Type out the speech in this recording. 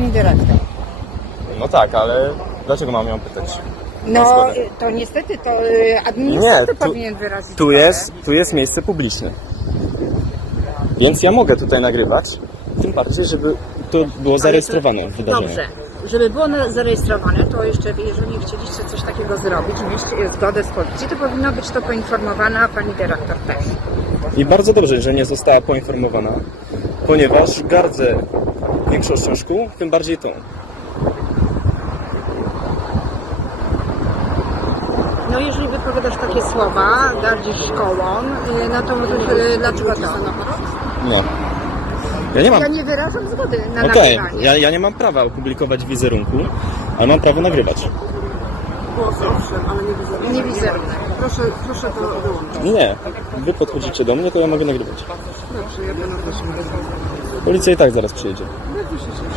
pani dyrektor. No tak, ale dlaczego mam ją pytać? No, zgodę. to niestety to y, administrator Nie, tu- powinien wyrazić Tu zgodę. jest, tu jest miejsce publiczne. Więc ja mogę tutaj nagrywać. Tym bardziej, żeby to było zarejestrowane wydarzenie. Dobrze. Żeby było na- zarejestrowane, to jeszcze jeżeli chcieliście coś takiego zrobić, mieć zgodę z policji, to powinno być to poinformowana, a pani dyrektor też. I bardzo dobrze, że nie została poinformowana, ponieważ gardzę większością szkół, tym bardziej tą. No jeżeli wypowiadasz takie słowa, gardzisz szkołą, y, no to y, dlaczego to? No. Ja nie mam. Ja nie wyrażam zgody na Okej, nagrywanie. ja, ja nie mam prawa opublikować wizerunku, ale mam prawo nagrywać. Głos, owszem, ale nie wizerunek. Nie wizerunek. Proszę, proszę to wyłączyć. Nie, nie. Wy podchodzicie do mnie, to ja mogę nagrywać. Dobrze, ja pana proszę. Policja i tak zaraz przyjedzie. sí, sí.